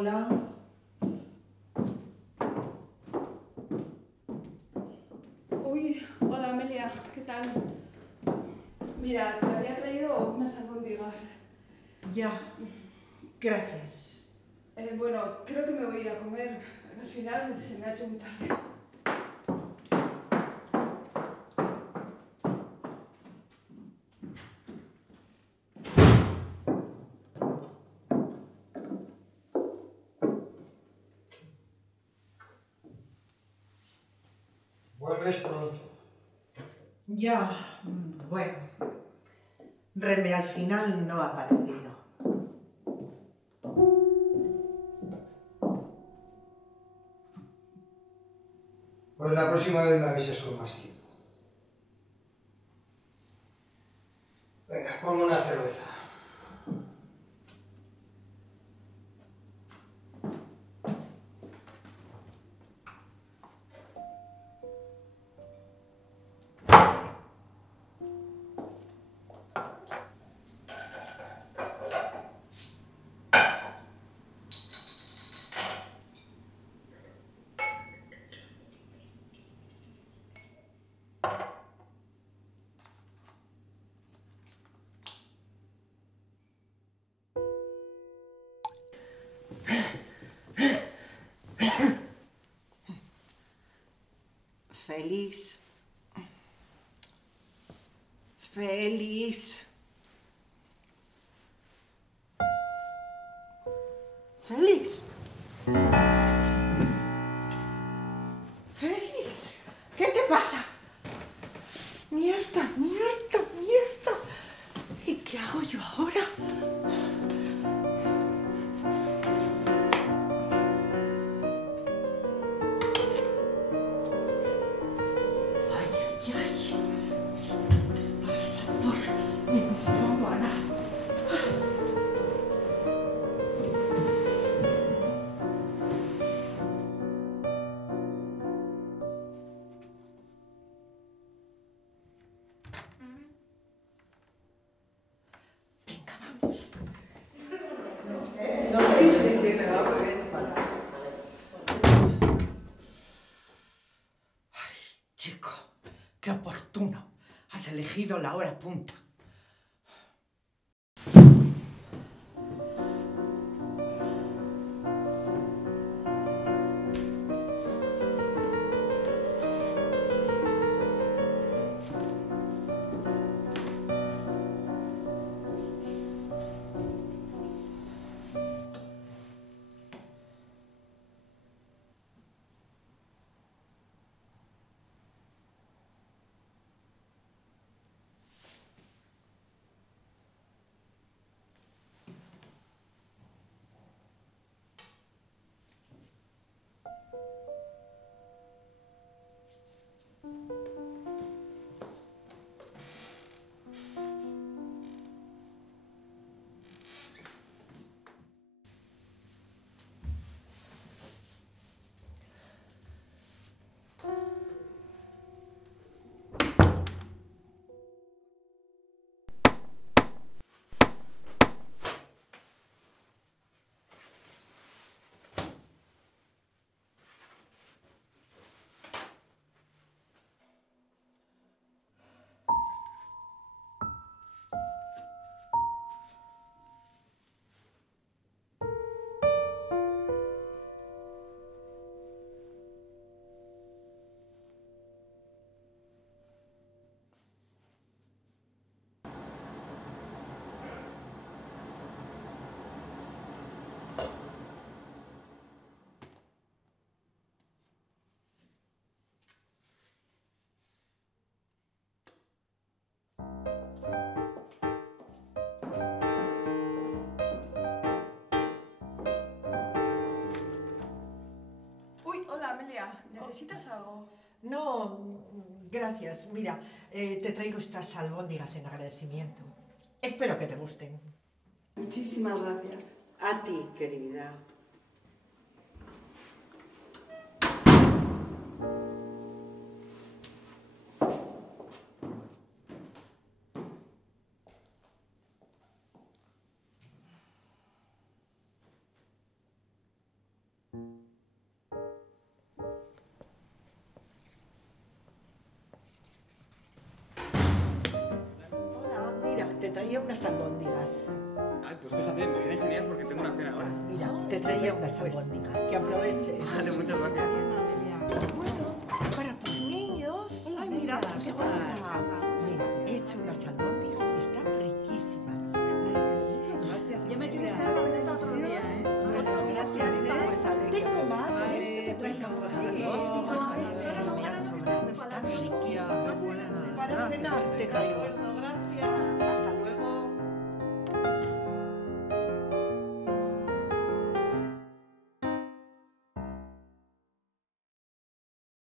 Hola. Uy, hola Amelia, ¿qué tal? Mira, te había traído unas albóndigas. Ya, gracias. Bueno, creo que me voy a ir a comer. Al final se me ha hecho muy tarde. Vuelves pronto. Ya, bueno. Reme al final no ha aparecido. Pues la próxima vez me avisas con más tiempo. Venga, ponme una cerveza. Félix. Félix. Félix. Félix. ¿Qué te pasa? Mierda, mierda, mierda. ¿Y qué hago yo ahora? Ay, ay, ay. ¿Qué pasa por mi fómana? Venga, vamos. Chico, qué oportuno. Has elegido la hora punta. Uy, hola Amelia, ¿necesitas algo? No, gracias. Mira, te traigo estas albóndigas en agradecimiento. Espero que te gusten. Muchísimas gracias. A ti, querida. Hola, mira, te traía unas albóndigas. Ay, pues fíjate, me viene genial porque tengo una cena ahora. Mira, te traía unas albóndigas. Que aproveches. Vale, muchas gracias. Bueno, para tus niños. Ay, mira, qué buenas. Mira, he hecho unas albóndigas y están riquísimas. Ya me tienes que dar la receta otro día, ¿eh? Otro día te haré más. Tengo más. ¿Quieres que te traiga más albóndigas? Para cenar te traigo.